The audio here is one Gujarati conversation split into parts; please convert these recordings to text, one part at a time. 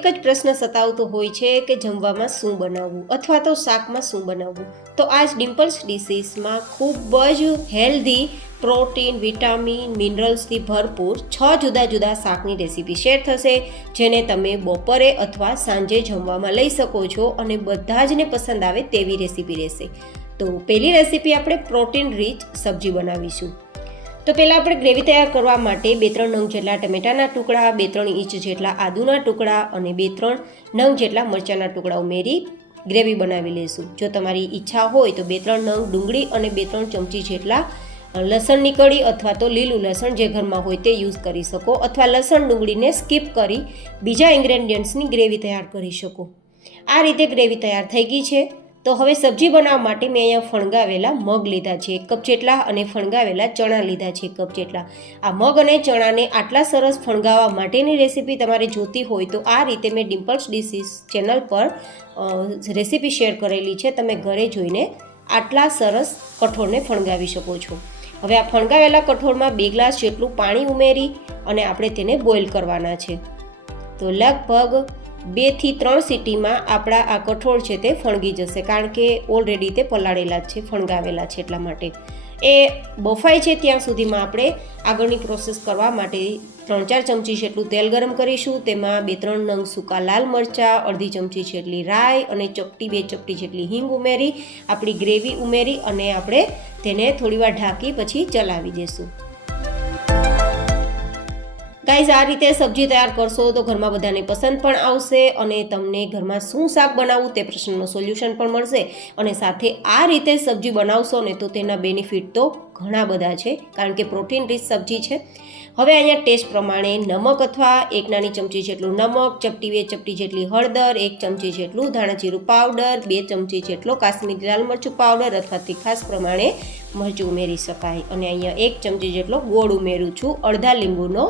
એક જ પ્રશ્ન સતાવતો હોય છે કે જમવામાં શું બનાવવું અથવા તો શાકમાં શું બનાવવું. તો આજ ડિમ્પલ્સ ડિશીસમાં ખૂબ જ હેલ્ધી, પ્રોટીન, વિટામિન, મિનરલ્સથી ભરપૂર 6 જુદા જુદા શાકની રેસીપી શેર થશે, જેને તમે બપોરે અથવા સાંજે જમવામાં લઈ શકો છો અને બધા જને પસંદ આવે તેવી રેસીપી રહેશે. તો પહેલી રેસીપી આપણે પ્રોટીન રીચ સબ્જી બનાવીશું. તો પહેલાં આપણે ગ્રેવી તૈયાર કરવા માટે 2-3 નંગ જેટલા ટમેટાના ટુકડા, 2-3 ઇંચ જેટલા આદુના ટુકડા અને 2-3 નંગ જેટલા મરચાંના ટુકડા ઉમેરી ગ્રેવી બનાવી લઈશું. જો તમારી ઈચ્છા હોય તો 2-3 નંગ ડુંગળી અને 2-3 ચમચી જેટલા લસણની કળી અથવા તો લીલું લસણ જે ઘરમાં હોય તે યુઝ કરી શકો, અથવા લસણ ડુંગળીને સ્કીપ કરી બીજા ઇન્ગ્રેડિયન્ટ્સની ગ્રેવી તૈયાર કરી શકો. આ રીતે ગ્રેવી તૈયાર થઈ ગઈ છે. તો હવે સબ્જી બનાવવા માટે મેં અહીંયા ફણગાવેલા મગ લીધા છે 1 કપ જેટલા અને ફણગાવેલા ચણા લીધા છે 1 કપ જેટલા. આ મગ અને ચણાને આટલા સરસ ફણગાવવા માટેની રેસીપી તમારે જોતી હોય તો આ રીતે મેં ડિમ્પલ્સ ડિશીસ ચેનલ પર રેસીપી શેર કરેલી છે. તમે ઘરે જોઈને આટલા સરસ કઠોળને ફણગાવી શકો છો. હવે આ ફણગાવેલા કઠોળમાં 2 ગ્લાસ જેટલું પાણી ઉમેરી અને આપણે તેને બોઇલ કરવાના છે. તો લગભગ 2 થી 3 સીટીમાં આપણા આ કઠોળ છે તે ફણગી જશે, કારણ કે ઓલરેડી તે પલાળેલા જ છે, ફણગાવેલા છે. એટલા માટે એ બફાય છે ત્યાં સુધીમાં આપણે આગળની પ્રોસેસ કરવા માટે 3-4 ચમચી જેટલું તેલ ગરમ કરીશું. તેમાં 2-3 નંગ સૂકા લાલ મરચાં, અડધી ચમચી જેટલી રાઈ અને 2 ચપટી જેટલી હિંગ ઉમેરી આપણી ગ્રેવી ઉમેરી અને આપણે તેને થોડીવાર ઢાંકી પછી ચલાવી દઈશું. ગાઈઝ, આ રીતે સબ્જી તૈયાર કરશો તો ઘરમાં બધાને પસંદ પણ આવશે અને તમને ઘરમાં શું શાક બનાવવું તે પ્રશ્નનો સોલ્યુશન પણ મળશે. અને સાથે આ રીતે સબ્જી બનાવશો ને તો તેના બેનિફિટ તો ઘણા બધા છે, કારણ કે પ્રોટીન રીચ સબ્જી છે. હવે અહીંયા ટેસ્ટ પ્રમાણે નમક અથવા 1 નાની ચમચી જેટલું નમક, 2 ચપટી જેટલી હળદર, 1 ચમચી જેટલું ધાણાજીરું પાવડર, 2 ચમચી જેટલો કાશ્મીરી લાલ મરચું પાવડર અથવા તીખાસ પ્રમાણે મરચું ઉમેરી શકાય. અને અહીંયા 1 ચમચી જેટલો ગોળ ઉમેરું છું, અડધા લીંબુનો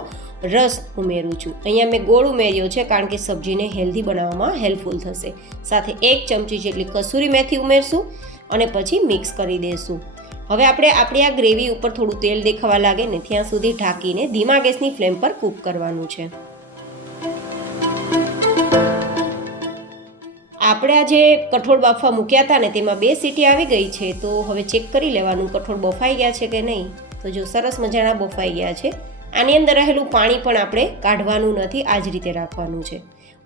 રસ ઉમેરું છું. અહીંયા મેં ગોળ ઉમેર્યો છે કારણ કે સબ્જીને હેલ્ધી બનાવવામાં હેલ્પફુલ થશે. સાથે 1 ચમચી જેટલી કસૂરી મેથી ઉમેરશું અને પછી મિક્સ કરી દઈશું. હવે આપણે આપણી આ ગ્રેવી ઉપર થોડું તેલ દેખાવા લાગે ને ત્યાં સુધી ઢાંકીને ધીમા ગેસની ફ્લેમ પર કૂક કરવાનું છે. આપણે આ જે કઠોળ બાફવા મૂક્યા હતા ને તેમાં 2 સીટી આવી ગઈ છે. તો હવે ચેક કરી લેવાનું કઠોળ બફાઈ ગયા છે કે નહીં. તો જો સરસ મજાના બફાઈ ગયા છે. આની અંદર રહેલું પાણી પણ આપણે કાઢવાનું નથી, આ જ રીતે રાખવાનું છે.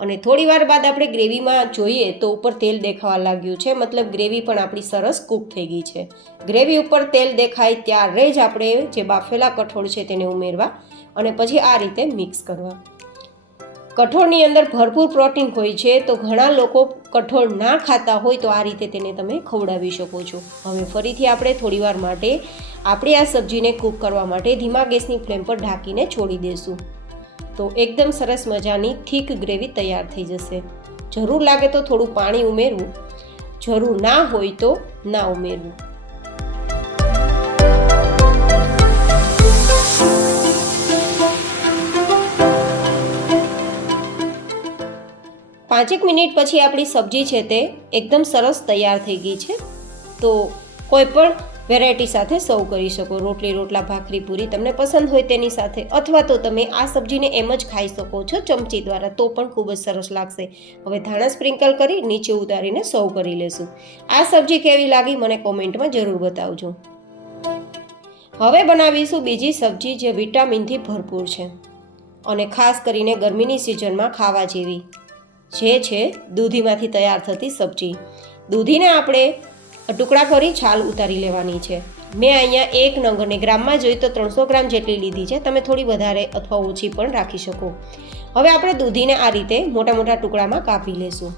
અને થોડી વાર બાદ આપણે ગ્રેવીમાં જોઈએ તો ઉપર તેલ દેખાવા લાગ્યું છે, મતલબ ગ્રેવી પણ આપણી સરસ કૂક થઈ ગઈ છે. ગ્રેવી ઉપર તેલ દેખાય ત્યારે જ આપણે જે બાફેલા કઠોળ છે તેને ઉમેરવા અને પછી આ રીતે મિક્સ કરવા. કઠોળની અંદર ભરપૂર પ્રોટીન હોય છે, તો ઘણા લોકો કઠોળ ના ખાતા હોય તો આ રીતે તેને તમે ખવડાવી શકો છો. હવે ફરીથી આપણે થોડીવાર માટે આપણી આ સબ્જીને કૂક કરવા માટે ધીમા ગેસની ફ્લેમ પર ઢાંકીને છોડી દઈશું. તો એકદમ સરસ મજાની થીક ગ્રેવી તૈયાર થઈ જશે. જરૂર લાગે તો થોડું પાણી ઉમેરવું, જરૂર ના હોય તો ના ઉમેરવું. પાંચેક મિનિટ પછી આપણી સબ્જી છે તે એકદમ સરસ તૈયાર થઈ ગઈ છે. તો કોઈ પણ વેરાયટી સાથે સર્વ કરી શકો. રોટલી, રોટલા, ભાખરી, પૂરી તમને પસંદ હોય તેની સાથે, અથવા તો તમે આ સબ્જીને એમ જ ખાઈ શકો છો ચમચી દ્વારા, તો પણ ખૂબ જ સરસ લાગશે. હવે ધાણા સ્પ્રિંકલ કરી નીચે ઉતારીને સર્વ કરી લેશું. આ સબ્જી કેવી લાગી મને કોમેન્ટમાં જરૂર બતાવજો. હવે બનાવીશું બીજી સબ્જી જે વિટામિનથી ભરપૂર છે અને ખાસ કરીને ગરમીની સિઝનમાં ખાવા જેવી, જે છે દૂધીમાંથી તૈયાર થતી સબ્જી. દૂધીને આપણે ટુકડા કરી છાલ ઉતારી લેવાની છે. મેં અહીંયા 1 નંગ અને ગ્રામમાં જોઈએ તો 300 ગ્રામ જેટલી લીધી છે. તમે થોડી વધારે અથવા ઓછી પણ રાખી શકો. હવે આપણે દૂધીને આ રીતે મોટા મોટા ટુકડામાં કાપી લેશું.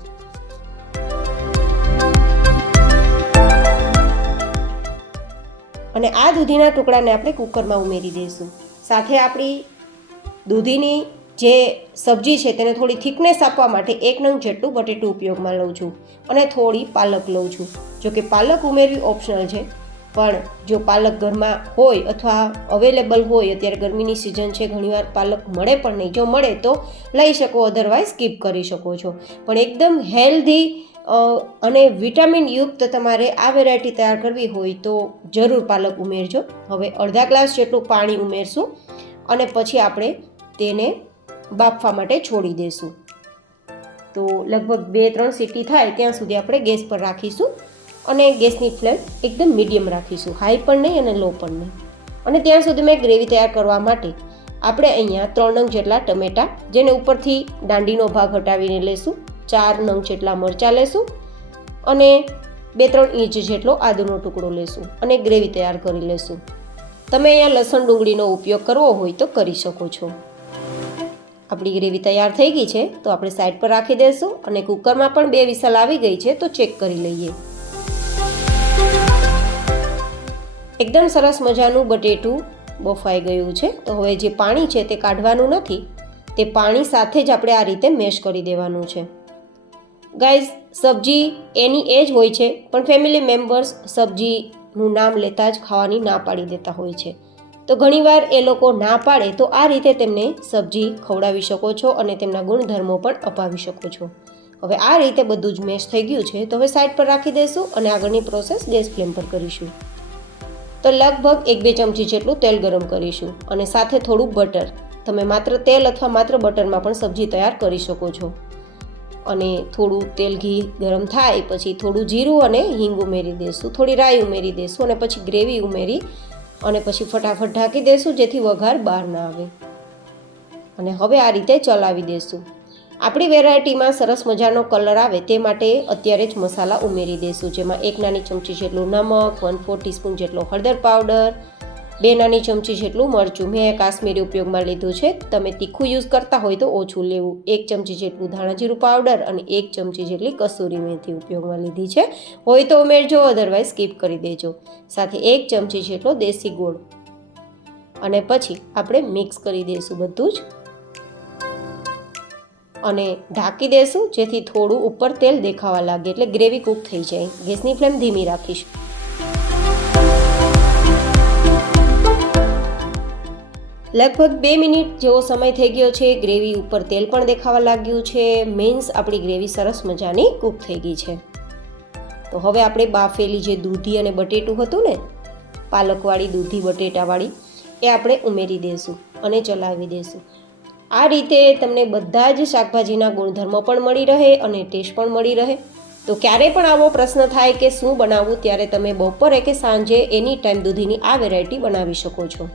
અને આ દૂધીના ટુકડાને આપણે કુકરમાં ઉમેરી દઈશું. સાથે આપણી દૂધીની જે સબ્જી છે તેને થોડી થિકનેસ આપવા માટે 1 નંગ જેટલું બટેટું ઉપયોગમાં લઉં છું અને થોડી પાલક લઉં છું. જો કે પાલક ઉમેરવી ઓપ્શનલ છે, પણ જો પાલક ઘરમાં હોય અથવા અવેલેબલ હોય, અત્યારે ગરમીની સિઝન છે, ઘણીવાર પાલક મળે પણ નહીં, જો મળે તો લઈ શકો, અધરવાઇઝ સ્કીપ કરી શકો છો. પણ એકદમ હેલ્ધી અને વિટામિન યુક્ત તમારે આ વેરાયટી તૈયાર કરવી હોય તો જરૂર પાલક ઉમેરજો. હવે અડધા ગ્લાસ જેટલું પાણી ઉમેરશું અને પછી આપણે તેને બાફવા માટે છોડી દઈશું. તો લગભગ 2-3 સીટી થાય ત્યાં સુધી આપણે ગેસ પર રાખીશું અને ગેસની ફ્લેમ એકદમ મીડિયમ રાખીશું, હાઈ પણ નહીં અને લો પણ નહીં. અને ત્યાં સુધીમાં ગ્રેવી તૈયાર કરવા માટે આપણે અહીંયા 3 નંગ જેટલા ટમેટાં, જેને ઉપરથી દાંડીનો ભાગ હટાવીને લેશું, 4 નંગ જેટલા મરચાં લેશું અને 2-3 ઇંચ જેટલો આદુનો ટુકડો લેશું અને ગ્રેવી તૈયાર કરી લેશું. તમે અહીંયા લસણ ડુંગળીનો ઉપયોગ કરવો હોય તો કરી શકો છો. આપણી ગ્રેવી તૈયાર થઈ ગઈ છે તો આપણે સાઈડ પર રાખી દઈશું અને કુકરમાં પણ 2 વિસલ આવી ગઈ છે તો ચેક કરી લઈએ. એકદમ સરસ મજાનું બટેટું બફાઈ ગયું છે. તો હવે જે પાણી છે તે કાઢવાનું નથી, તે પાણી સાથે જ આપણે આ રીતે મેશ કરી દેવાનું છે. ગાઈઝ, સબ્જી એની એ જ હોય છે, પણ ફેમિલી મેમ્બર્સ સબ્જીનું નામ લેતા જ ખાવાની ના પાડી દેતા હોય છે. તો ઘણીવાર એ લોકો ના પાડે તો આ રીતે તેમને સબ્જી ખવડાવી શકો છો અને તેમના ગુણધર્મો પણ અપાવી શકો છો. હવે આ રીતે બધું જ મેશ થઈ ગયું છે તો હવે સાઈડ પર રાખી દઈશું અને આગળની પ્રોસેસ ગેસ ફ્લેમ પર કરીશું. તો લગભગ 1-2 ચમચી જેટલું તેલ ગરમ કરીશું અને સાથે થોડું બટર. તમે માત્ર તેલ અથવા માત્ર બટરમાં પણ સબ્જી તૈયાર કરી શકો છો. અને થોડું તેલ ઘી ગરમ થાય પછી થોડું જીરું અને હિંગ ઉમેરી દઈશું, થોડી રાઈ ઉમેરી દઈશું અને પછી ગ્રેવી ઉમેરી અને પછી ફટાફટ ઢાંકી દઈશું જેથી વઘાર બહાર ના આવે. અને હવે આ રીતે ચલાવી દઈશું. આપણી વેરાયટીમાં સરસ મજાનો કલર આવે તે માટે અત્યારે જ મસાલા ઉમેરી દઈશું, જેમાં 1 નાની ચમચી જેટલું નમક, 1/4 ટીસ્પૂન જેટલો હળદર પાવડર, 2 નાની ચમચી જેટલું મરચું, મેં કાશ્મીરી ઉપયોગમાં લીધું છે, તમે તીખું યુઝ કરતા હોય તો ઓછું લેવું, 1 ચમચી જેટલું ધાણા જીરું પાવડર અને 1 ચમચી જેટલી કસૂરી મેથી ઉપયોગમાં લીધી છે. હોય તો ઉમેરજો, અધરવાઇઝ સ્કીપ કરી દેજો. સાથે 1 ચમચી જેટલો દેશી ગોળ અને પછી આપણે મિક્સ કરી દઈશું બધું જ અને ઢાંકી દઈશું જેથી થોડું ઉપર તેલ દેખાવા લાગે એટલે ગ્રેવી કૂક થઈ જાય. ગેસની ફ્લેમ ધીમી રાખીશું. લગભગ 2 મિનિટ જેવો સમય થઈ ગયો છે. ગ્રેવી ઉપર તેલ પણ દેખાવા લાગ્યું છે, મીન્સ આપણી ગ્રેવી સરસ મજાની કૂક થઈ ગઈ છે. તો હવે આપણે બાફેલી જે દૂધી અને બટેટું હતું ને, પાલકવાળી દૂધી બટેટાવાળી, એ આપણે ઉમેરી દઈશું અને ચલાવી દઈશું. આ રીતે તમને બધા જ શાકભાજીના ગુણધર્મો પણ મળી રહે અને ટેસ્ટ પણ મળી રહે. તો ક્યારે પણ આવો પ્રશ્ન થાય કે શું બનાવવું, ત્યારે તમે બપોરે કે સાંજે એની ટાઈમ દૂધીની આ વેરાયટી બનાવી શકો છો.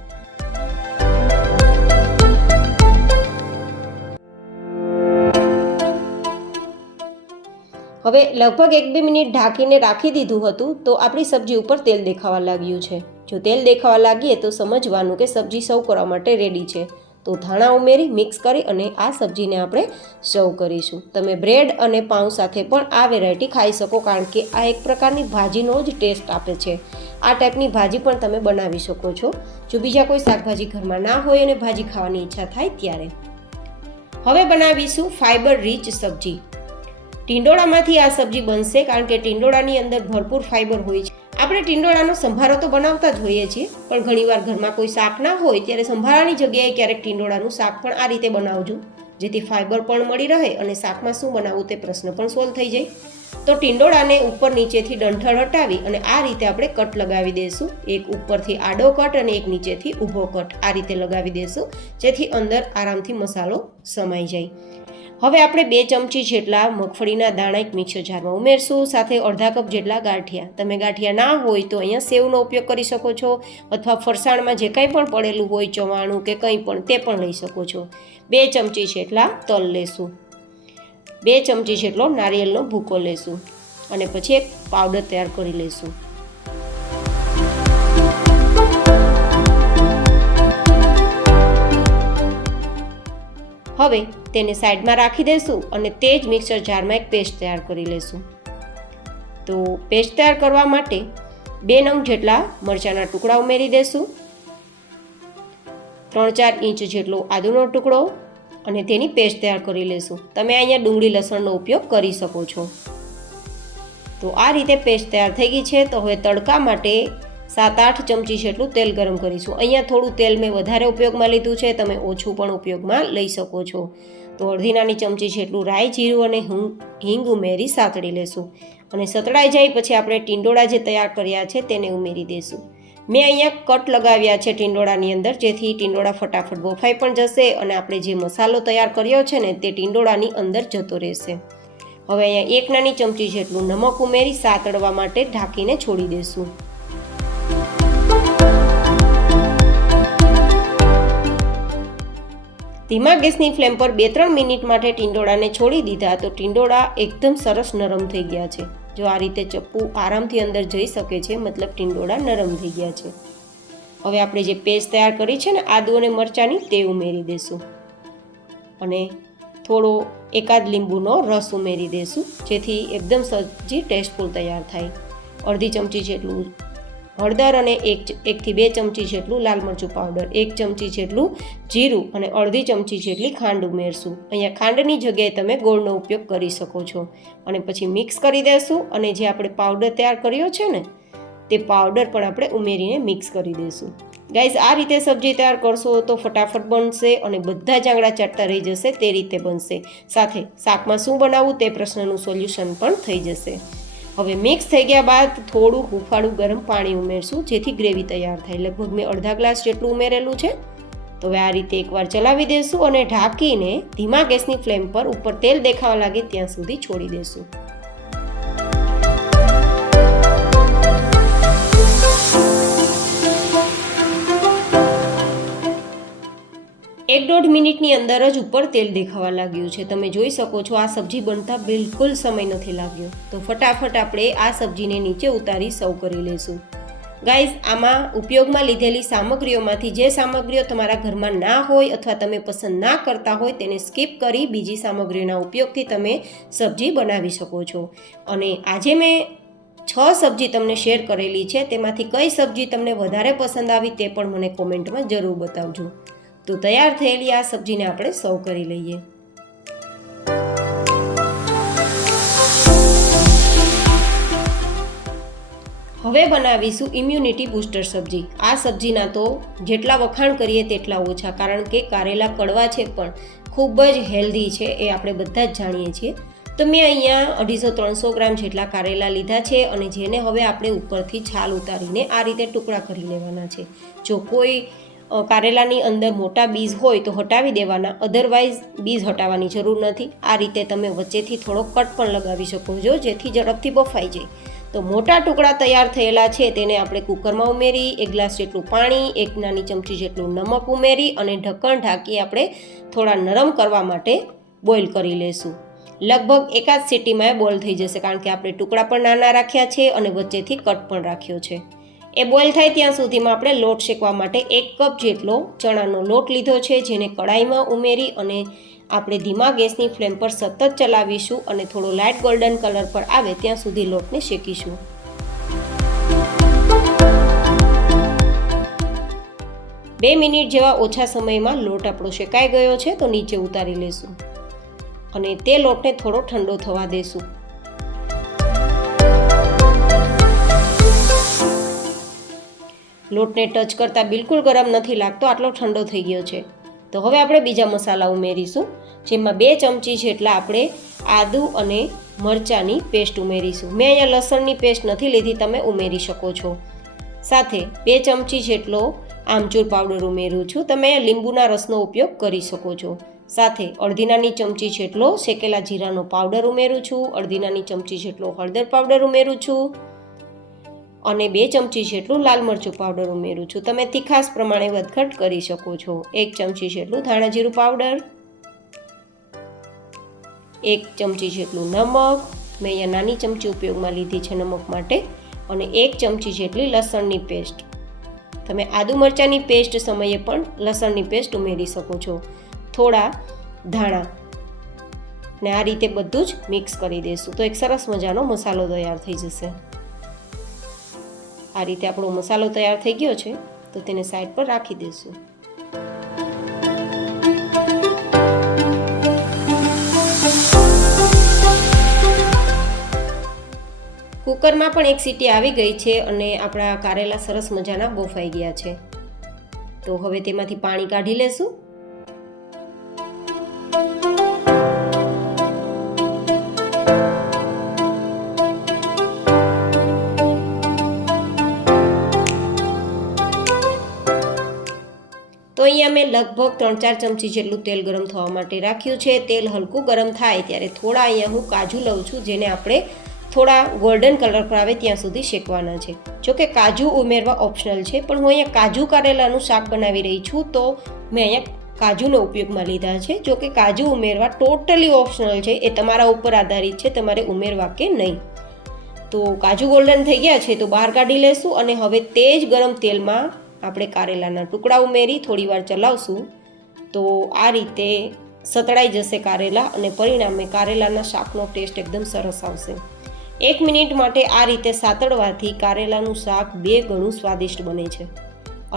હવે લગભગ 1-2 મિનિટ ઢાંકીને રાખી દીધું હતું તો આપણી સબ્જી ઉપર તેલ દેખાવા લાગ્યું છે. જો તેલ દેખાવા લાગીએ તો સમજવાનું કે સબ્જી સર્વ કરવા માટે રેડી છે. તો ધાણા ઉમેરી મિક્સ કરી અને આ સબ્જીને આપણે સર્વ કરીશું. તમે બ્રેડ અને પાઉં સાથે પણ આ વેરાયટી ખાઈ શકો, કારણ કે આ એક પ્રકારની ભાજીનો જ ટેસ્ટ આપે છે. આ ટાઈપની ભાજી પણ તમે બનાવી શકો છો જો બીજા કોઈ શાકભાજી ઘરમાં ના હોય અને ભાજી ખાવાની ઈચ્છા થાય ત્યારે. હવે બનાવીશું ફાઇબર રીચ સબ્જી. ટીંડોળામાંથી આ સબ્જી બનશે કારણ કે ટીંડોળાની અંદર ભરપૂર ફાઇબર હોય છે. આપણે ટીંડોળાનો સંભારો તો બનાવતા જ હોઈએ છીએ, પણ ઘણીવાર ઘરમાં કોઈ શાક ના હોય ત્યારે સંભારાની જગ્યાએ ક્યારેક ટીંડોળાનું શાક પણ આ રીતે બનાવજો, જેથી ફાઇબર પણ મળી રહે અને શાકમાં શું બનાવવું તે પ્રશ્ન પણ સોલ્વ થઈ જાય. તો ટીંડોળાને ઉપર નીચેથી ડંઠળ હટાવી અને આ રીતે આપણે કટ લગાવી દઈશું. એક ઉપરથી આડો કટ અને એક નીચેથી ઊભો કટ આ રીતે લગાવી દઈશું, જેથી અંદર આરામથી મસાલો સમાઈ જાય. હવે આપણે 2 ચમચી જેટલા મગફળીના દાણા એક મિક્સર જારમાં ઉમેરશું, સાથે અડધા કપ જેટલા ગાંઠિયા. તમે ગાંઠિયા ના હોય તો અહીંયા સેવનો ઉપયોગ કરી શકો છો અથવા ફરસાણમાં જે કંઈ પણ પડેલું હોય, ચવાણું કે કંઈ પણ, તે પણ લઈ શકો છો. 2 ચમચી જેટલા તલ લેશું, 2 ચમચી જેટલો નારિયેળનો ભૂકો લેશું અને પછી એક પાવડર તૈયાર કરી લઈશું. હવે તેને સાઈડમાં રાખી દઈશું અને તે જ મિક્સર જારમાં એક પેસ્ટ તૈયાર કરી લઈશું. તો પેસ્ટ તૈયાર કરવા માટે 2 નંગ જેટલા મરચાંના ટુકડા ઉમેરી દઈશું, 3-4 ઇંચ જેટલો આદુનો ટુકડો અને તેની પેસ્ટ તૈયાર કરી લઈશું. તમે અહીંયા ડુંગળી લસણનો ઉપયોગ કરી શકો છો. તો આ રીતે પેસ્ટ તૈયાર થઈ ગઈ છે. તો હવે તડકા માટે 7-8 ચમચી જેટલું તેલ ગરમ કરીશું. અહીંયા થોડું તેલ મેં વધારે ઉપયોગમાં લીધું છે, તમે ઓછું પણ ઉપયોગમાં લઈ શકો છો. તો અડધી નાની ચમચી જેટલું રાઈ, જીરું અને હિંગ ઉમેરી સાતળી લેશું અને સતળાઈ જાય પછી આપણે ટીંડોળા જે તૈયાર કર્યા છે તેને ઉમેરી દઈશું. મેં અહીંયા કટ લગાવ્યા છે ટીંડોળાની અંદર, જેથી ટીંડોળા ફટાફટ બફાઈ પણ જશે અને આપણે જે મસાલો તૈયાર કર્યો છે ને તે ટીંડોળાની અંદર જતો રહેશે. હવે અહીંયા 1 નાની ચમચી જેટલું નમક ઉમેરી સાતળવા માટે ઢાંકીને છોડી દઈશું. ધીમા ગેસની ફ્લેમ પર 2-3 મિનિટ માટે ટીંડોળાને છોડી દીધા તો ટીંડોળા એકદમ સરસ નરમ થઈ ગયા છે. જો આ રીતે ચપ્પુ આરામથી અંદર જઈ શકે છે, મતલબ ટીંડોળા નરમ થઈ ગયા છે. હવે આપણે જે પેસ્ટ તૈયાર કરી છે ને આદુ અને મરચાંની તે ઉમેરી દઈશું અને થોડો એકાદ લીંબુનો રસ ઉમેરી દઈશું, જેથી એકદમ સબ્જી ટેસ્ટફુલ તૈયાર થાય. અડધી ચમચી જેટલું હળદર અને 1 થી 2 ચમચી જેટલું લાલ મરચું પાવડર, 1 ચમચી જેટલું જીરું અને અડધી ચમચી જેટલી ખાંડ ઉમેરશું. અહીંયા ખાંડની જગ્યાએ તમે ગોળનો ઉપયોગ કરી શકો છો. અને પછી મિક્સ કરી દઈશું અને જે આપણે પાવડર તૈયાર કર્યો છે ને તે પાવડર પણ આપણે ઉમેરીને મિક્સ કરી દઈશું. ગાઈઝ, આ રીતે સબ્જી તૈયાર કરશો તો ફટાફટ બનશે અને બધા જ આંગળા ચાટતા રહી જશે તે રીતે બનશે. સાથે શાકમાં શું બનાવવું તે પ્રશ્નનું સોલ્યુશન પણ થઈ જશે. હવે મિક્સ થઈ ગયા બાદ થોડું હુંફાળું ગરમ પાણી ઉમેરશું, જેથી ગ્રેવી તૈયાર થાય. લગભગ મેં અડધા ગ્લાસ જેટલું ઉમેરેલું છે. તો હવે આ રીતે એકવાર ચલાવી દઈશું અને ઢાંકીને ધીમા ગેસની ફ્લેમ પર ઉપર તેલ દેખાવા લાગે ત્યાં સુધી છોડી દઈશું. 1-1.5 મિનિટની અંદર જ ઉપર તેલ દેખાવા લાગ્યું છે. તમે જોઈ શકો છો આ સબ્જી બનતા બિલકુલ સમય નથી લાગ્યો. તો ફટાફટ આપણે આ સબ્જીને નીચે ઉતારી સર્વ કરી લઈશું. ગાઈઝ, આમાં ઉપયોગમાં લીધેલી સામગ્રીઓમાંથી જે સામગ્રીઓ તમારા ઘરમાં ના હોય અથવા તમે પસંદ ના કરતા હોય તેને સ્કીપ કરી બીજી સામગ્રીઓના ઉપયોગથી તમે સબ્જી બનાવી શકો છો. અને આજે મેં 6 સબ્જી તમને શેર કરેલી છે, તેમાંથી કઈ સબ્જી તમને વધારે પસંદ આવી તે પણ મને કોમેન્ટમાં જરૂર બતાવજો. તો તૈયાર થયેલી આ સબ્જીને આપણે સર્વ કરી લઈએ. હવે બનાવીશું ઇમ્યુનિટી બૂસ્ટર સબ્જી. આ સબ્જીના તો જેટલા વખાણ કરીએ તેટલા ઓછા, કારણ કે કારેલા કડવા છે પણ ખૂબ જ હેલ્ધી છે, એ આપણે બધા જ જાણીએ છીએ. તો મેં અહીંયા 250-300 ગ્રામ જેટલા કારેલા લીધા છે અને જેને હવે આપણે ઉપરથી છાલ ઉતારીને આ રીતે ટુકડા કરી લેવાના છે. જો કોઈ કારેલાની અંદર મોટા બીજ હોય તો હટાવી દેવાના, અધરવાઇઝ બીજ હટાવવાની જરૂર નથી. આ રીતે તમે વચ્ચેથી થોડો કટ પણ લગાવી શકો છો, જેથી ઝડપથી બફાઈ જાય. તો મોટા ટુકડા તૈયાર થયેલા છે તેને આપણે કુકરમાં ઉમેરી 1 ગ્લાસ જેટલું પાણી, 1 નાની ચમચી જેટલું નમક ઉમેરી અને ઢક્કણ ઢાંકી આપણે થોડા નરમ કરવા માટે બોઇલ કરી લેશું. લગભગ એકાદ સીટીમાં બોઇલ થઈ જશે, કારણ કે આપણે ટુકડા પણ નાના રાખ્યા છે અને વચ્ચેથી કટ પણ રાખ્યો છે. એ બોઇલ થાય ત્યાં સુધીમાં આપણે લોટ શેકવા માટે 1 કપ જેટલો ચણાનો લોટ લીધો છે, જેને કડાઈમાં ઉમેરી અને આપણે ધીમા ગેસની ફ્લેમ પર સતત ચલાવીશું અને થોડો લાઇટ ગોલ્ડન કલર પર આવે ત્યાં સુધી લોટને શેકીશું. બે મિનિટ જેવા ઓછા સમયમાં લોટ આપણો શેકાઈ ગયો છે, તો નીચે ઉતારી લેશું અને તે લોટને થોડો ઠંડો થવા દેશું. લોટને ટચ કરતાં બિલકુલ ગરમ નથી લાગતો, આટલો ઠંડો થઈ ગયો છે. તો હવે આપણે બીજા મસાલા ઉમેરીશું, જેમાં 2 ચમચી જેટલા આપણે આદુ અને મરચાંની પેસ્ટ ઉમેરીશું. મેં અહીંયા લસણની પેસ્ટ નથી લીધી, તમે ઉમેરી શકો છો. સાથે 2 ચમચી જેટલો આમચૂર પાવડર ઉમેરું છું, તમે લીંબુના રસનો ઉપયોગ કરી શકો છો. સાથે અડધી નાની ચમચી જેટલો શેકેલા જીરાનો પાવડર ઉમેરું છું, અડધી નાની ચમચી જેટલો હળદર પાવડર ઉમેરું છું અને 2 ચમચી જેટલું લાલ મરચું પાવડર ઉમેરું છું. તમે તીખાસ પ્રમાણે વધઘટ કરી શકો છો. 1 ચમચી જેટલું ધાણા જીરું પાવડર, 1 ચમચી જેટલું નમક, મેં અહીંયા નાની ચમચી ઉપયોગમાં લીધી છે નમક માટે, અને 1 ચમચી જેટલી લસણની પેસ્ટ. તમે આદુ મરચાંની પેસ્ટ સમયે પણ લસણની પેસ્ટ ઉમેરી શકો છો. થોડા ધાણા ને આ રીતે બધું જ મિક્સ કરી દઈશું તો એક સરસ મજાનો મસાલો તૈયાર થઈ જશે. આ રીતે આપણો મસાલો તૈયાર થઈ ગયો છે, તો તેને સાઈડ પર રાખી દઈશું. કુકરમાં પણ 1 સીટી આવી ગઈ છે અને આપણા કારેલા સરસ મજાના બફાઈ ગયા છે. તો હવે તેમાંથી પાણી કાઢી લેશું. તો અહીંયા મેં લગભગ 3-4 ચમચી જેટલું તેલ ગરમ થવા માટે રાખ્યું છે. તેલ હલકું ગરમ થાય ત્યારે થોડા અહીંયા હું કાજુ લઉં છું, જેને આપણે થોડા ગોલ્ડન કલર પર આવે ત્યાં સુધી શેકવાના છે. જોકે કાજુ ઉમેરવા ઓપ્શનલ છે, પણ હું અહીંયા કાજુ કારેલાનું શાક બનાવી રહી છું, તો મેં અહીંયા કાજુનો ઉપયોગમાં લીધા છે. જોકે કાજુ ઉમેરવા ટોટલી ઓપ્શનલ છે, એ તમારા ઉપર આધારિત છે, તમારે ઉમેરવા કે નહીં. તો કાજુ ગોલ્ડન થઈ ગયા છે તો બહાર કાઢી લેશું અને હવે તે જ ગરમ તેલમાં આપણે કારેલાના ટુકડા ઉમેરી થોડી વાર ચલાવશું. તો આ રીતે સતળાઈ જશે કારેલા અને પરિણામે કારેલાના શાકનો ટેસ્ટ એકદમ સરસ આવશે. 1 મિનિટ માટે આ રીતે સાતળવાથી કારેલાનું શાક 2 ગણું સ્વાદિષ્ટ બને છે.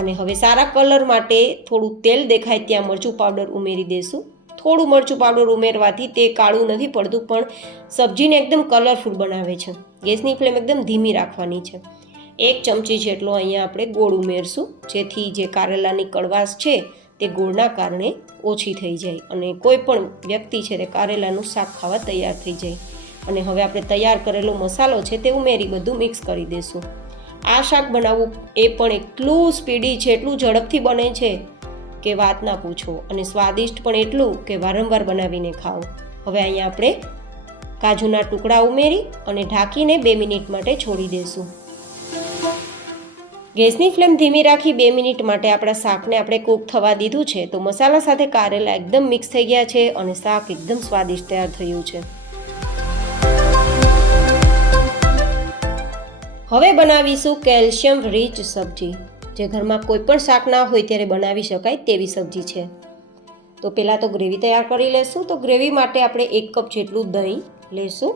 અને હવે સારા કલર માટે થોડું તેલ દેખાય ત્યાં મરચું પાવડર ઉમેરી દઈશું. થોડું મરચું પાવડર ઉમેરવાથી તે કાળું નથી પડતું, પણ સબ્જીને એકદમ કલરફુલ બનાવે છે. ગેસની ફ્લેમ એકદમ ધીમી રાખવાની છે. 1 ચમચી જેટલો અહીંયા આપણે ગોળ ઉમેરશું, જેથી જે કારેલાની કડવાશ છે તે ગોળના કારણે ઓછી થઈ જાય અને કોઈ પણ વ્યક્તિ છે તે કારેલાનું શાક ખાવા તૈયાર થઈ જાય. અને હવે આપણે તૈયાર કરેલો મસાલો છે તે ઉમેરી બધું મિક્સ કરી દઈશું. આ શાક બનાવવું એ પણ એટલું સ્પીડી છે, એટલું ઝડપથી બને છે કે વાત ના પૂછો, અને સ્વાદિષ્ટ પણ એટલું કે વારંવાર બનાવીને ખાઓ. હવે અહીંયા આપણે કાજુના ટુકડા ઉમેરી અને ઢાંકીને 2 મિનિટ માટે છોડી દઈશું. ગેસની ફ્લેમ ધીમી રાખી 2 મિનિટ માટે આપણા શાકને આપણે કૂક થવા દીધું છે. તો મસાલા સાથે કારેલા એકદમ મિક્સ થઈ ગયા છે અને શાક એકદમ સ્વાદિષ્ટ તૈયાર થયું છે. હવે બનાવીશું કેલ્શિયમ રીચ સબ્જી, જે ઘરમાં કોઈ પણ શાક ના હોય ત્યારે બનાવી શકાય તેવી સબ્જી છે. તો પહેલાં તો ગ્રેવી તૈયાર કરી લેશું. તો ગ્રેવી માટે આપણે 1 કપ જેટલું દહીં લેશું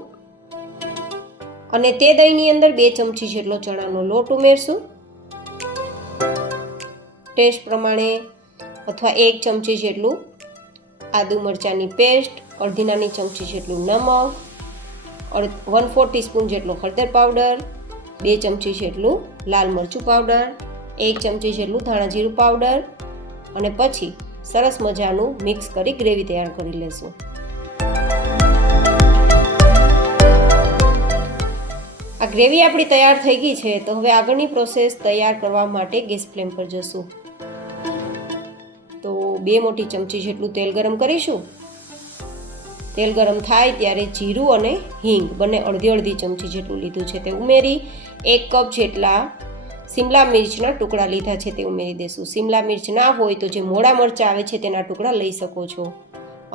અને તે દહીંની અંદર 2 ચમચી જેટલો ચણાનો લોટ ઉમેરશું. ટેસ્ટ પ્રમાણે અથવા 1 ચમચી જેટલું આદુ મરચાંની પેસ્ટ, અડધી નાની ચમચી જેટલું નમક, 1/4 ટીસ્પૂન જેટલો હળદર પાવડર, 2 ચમચી જેટલું લાલ મરચું પાવડર, 1 ચમચી જેટલું ધાણા જીરું પાવડર અને પછી સરસ મજાનું મિક્સ કરી ગ્રેવી તૈયાર કરી લેશું. આ ગ્રેવી આપણી તૈયાર થઈ ગઈ છે. તો હવે આગળની પ્રોસેસ તૈયાર કરવા માટે ગેસ ફ્લેમ પર જશું. તો 2 મોટી ચમચી જેટલું તેલ ગરમ કરીશું. તેલ ગરમ થાય ત્યારે જીરું અને હિંગ બંને અડધી ચમચી જેટલું લીધું છે તે ઉમેરી 1 કપ જેટલા શિમલા મિર્ચના ટુકડા લીધા છે તે ઉમેરી દઈશું. શિમલા મિર્ચ ના હોય તો જે મોડા મરચાં આવે છે તેના ટુકડા લઈ શકો છો.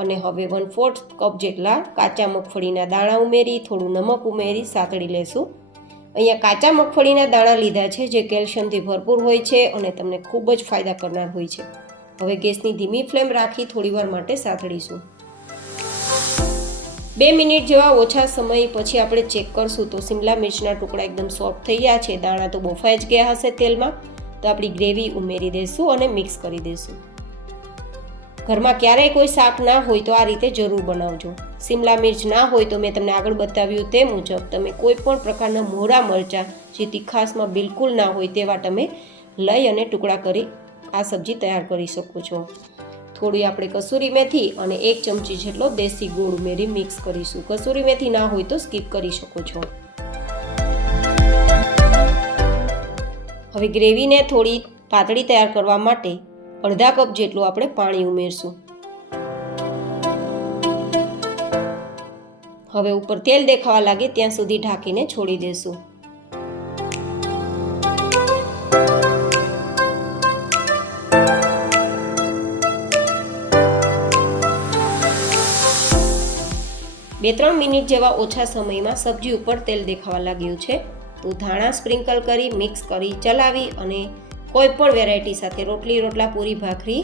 અને હવે 1/4 કપ જેટલા કાચા મગફળીના દાણા ઉમેરી થોડું નમક ઉમેરી સાતળી લેશું. અહીંયા કાચા મગફળીના દાણા લીધા છે જે કેલ્શિયમથી ભરપૂર હોય છે અને તમને ખૂબ જ ફાયદા કરનાર હોય છે. હવે ગેસની ધીમી ફ્લેમ રાખી થોડીવાર માટે સાતળીશું. 2 મિનિટ જેવા ઓછા સમય પછી આપણે ચેક કરશું તો શિમલા મિર્ચના ટુકડા એકદમ સોફ્ટ થઈ ગયા છે. દાણા તો બફાઈ જ ગયા હશે તેલમાં. તો આપણી ગ્રેવી ઉમેરી દઈશું અને મિક્સ કરી દઈશું. ઘરમાં ક્યારેય કોઈ શાક ના હોય તો આ રીતે જરૂર બનાવજો. શિમલા મિર્ચ ના હોય તો મેં તમને આગળ બતાવ્યું તે મુજબ તમે કોઈ પણ પ્રકારના મોરા મરચાં જે તીખાશમાં બિલકુલ ના હોય તેવા તમે લઈ અને ટુકડા કરી આ સબ્જી તૈયાર કરી શકો છો. થોડી આપણે કસૂરી મેથી અને 1 ચમચી જેટલો દેશી ગોળ ઉમેરી મિક્સ કરીશું. કસૂરી મેથી ના હોય તો સ્કીપ કરી શકો છો. હવે ગ્રેવીને થોડી પાતળી તૈયાર કરવા માટે અડધા કપ જેટલું આપણે પાણી ઉમેરશું. હવે ઉપર તેલ દેખાવા લાગે ત્યાં સુધી ઢાંકીને છોડી દેશું. બે 3 મિનિટ જેવા ઓછા સમયમાં સબ્જી ઉપર તેલ દેખાવા લાગ્યું છે. તો ધાણા સ્પ્રિંકલ કરી મિક્સ કરી ચલાવી અને કોઈ પણ વેરાયટી સાથે રોટલી, રોટલા, પૂરી, ભાખરી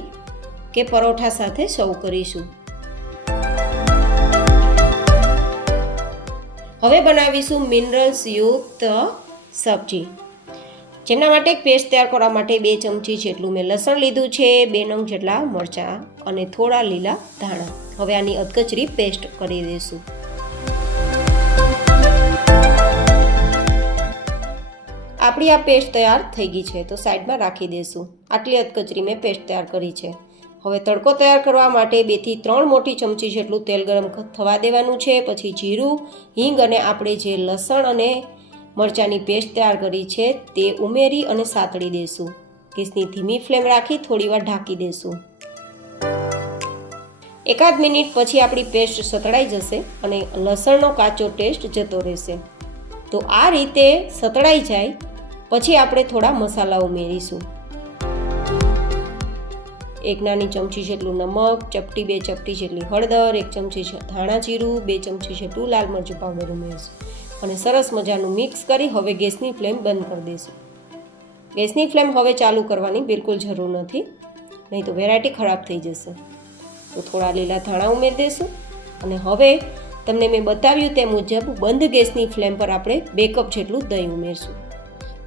કે પરોઠા સાથે સર્વ કરીશું. હવે બનાવીશું મિનરલ્સ યુક્ત સબ્જી. જેમના માટે એક પેસ્ટ તૈયાર કરવા માટે 2 ચમચી જેટલું મેં લસણ લીધું છે, 2 નંગ જેટલા મરચાં અને થોડા લીલા ધાણા. હવે આની અધકચરી પેસ્ટ કરી દઈશું. આપણી આ પેસ્ટ તૈયાર થઈ ગઈ છે તો સાઈડમાં રાખી દઈશું. આટલી અધકચરી મેં પેસ્ટ તૈયાર કરી છે. હવે તડકો તૈયાર કરવા માટે 2 થી 3 મોટી ચમચી જેટલું તેલ ગરમ થવા દેવાનું છે. પછી જીરું, હિંગ અને આપણે જે લસણ અને મરચાંની પેસ્ટ તૈયાર કરી છે તે ઉમેરી અને સાતળી દઈશું. ગેસની ધીમી ફ્લેમ રાખી થોડીવાર ઢાંકી દેશું. એકાદ મિનિટ પછી આપણી પેસ્ટ સતળાઈ જશે અને લસણનો કાચો ટેસ્ટ જતો રહેશે. તો આ રીતે સતળાઈ જાય પછી આપણે થોડા મસાલા ઉમેરીશું. 1 નાની ચમચી જેટલું નમક, 2 ચપટી જેટલી હળદર, 1 ચમચી ધાણા જીરું, 2 ચમચી જેટલું લાલ મરચું પાવડર ઉમેરીશું અને સરસ મજાનું મિક્સ કરી હવે ગેસની ફ્લેમ બંધ કરી દઈશું. ગેસની ફ્લેમ હવે ચાલુ કરવાની બિલકુલ જરૂર નથી, નહીં તો વેરાયટી ખરાબ થઈ જશે. તો થોડા લીલા ધાણા ઉમેરી દઈશું અને હવે તમને મેં બતાવ્યું તે મુજબ બંધ ગેસની ફ્લેમ પર આપણે 2 કપ જેટલું દહીં ઉમેરશું.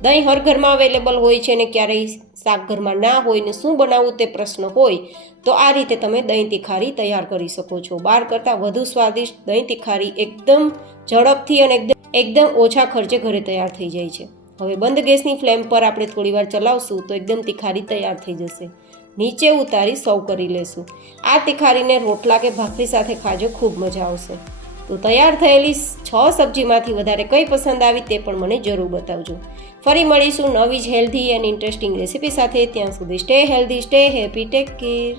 દહીં હર ઘરમાં અવેલેબલ હોય છે અને ક્યારેય શાક ઘરમાં ના હોય ને શું બનાવવું તે પ્રશ્ન હોય તો આ રીતે તમે દહીં તિખારી તૈયાર કરી શકો છો. બહાર કરતાં વધુ સ્વાદિષ્ટ દહીં તિખારી એકદમ ઝડપથી અને એકદમ ઓછા ખર્ચે ઘરે તૈયાર થઈ જાય છે. હવે બંધ ગેસની ફ્લેમ પર આપણે થોડીવાર ચલાવશું તો એકદમ તિખારી તૈયાર થઈ જશે. નીચે ઉતારી સર્વ કરી લેશું. આ તિખારીને રોટલા કે ભાખરી સાથે ખાજો, ખૂબ મજા આવશે. તો તૈયાર થયેલી 6 સબ્જીમાંથી વધારે કઈ પસંદ આવી તે પણ મને જરૂર બતાવજો. ફરી મળીશું નવી જ હેલ્ધી એન્ડ ઇન્ટરેસ્ટિંગ રેસીપી સાથે. ત્યાં સુધી stay healthy, stay happy, take care.